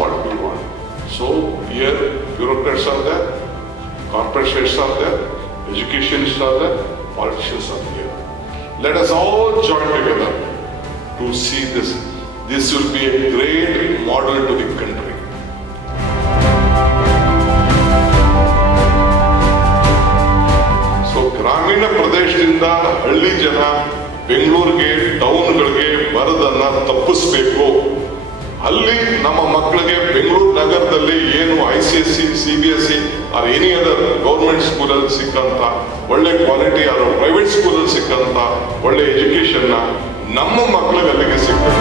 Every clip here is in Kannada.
what we want. So here bureaucrats are there, corporate heads are there, educationists are there, politicians are here. Let us all join together to see this. This will be a great model to the country. So ಗ್ರಾಮೀಣ ಪ್ರದೇಶದಿಂದ ಹಳ್ಳಿ ಜನ ಬೆಂಗಳೂರಿಗೆ ಟೌನ್ಗಳಿಗೆ ಬರೋದನ್ನ ತಪ್ಪಿಸಬೇಕು. ಅಲ್ಲಿ ನಮ್ಮ ಮಕ್ಕಳಿಗೆ ಬೆಂಗಳೂರು ನಗರದಲ್ಲಿ ಏನು ICSE, CBSE R any other government ಸ್ಕೂಲಲ್ಲಿ ಸಿಕ್ಕಂತ ಒಳ್ಳೆ ಕ್ವಾಲಿಟಿ ಆರ್ ಪ್ರೈವೇಟ್ ಸ್ಕೂಲಲ್ಲಿ ಸಿಕ್ಕಂತ ಒಳ್ಳೆ ಎಜುಕೇಶನ್ನ ನಮ್ಮ ಮಕ್ಕಳಿಗೆ ಅಲ್ಲಿಗೆ ಸಿಗ್ಬೇಕು.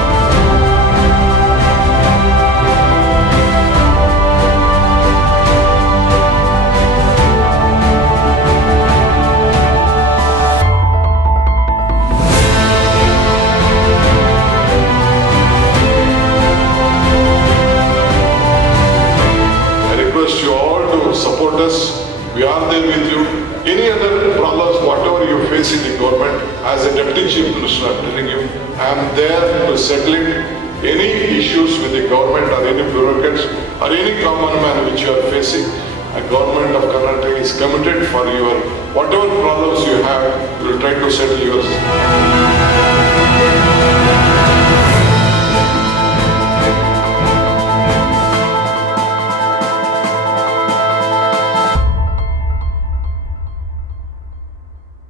You all to support us. We are there with you. Any other problems, whatever you face in the government, as a Deputy Chief Minister, I am telling you, I am there to settle it. Any issues with the government or any bureaucrats or any common man which you are facing, the government of Karnataka is committed for your whatever problems you have. We will try to settle yours.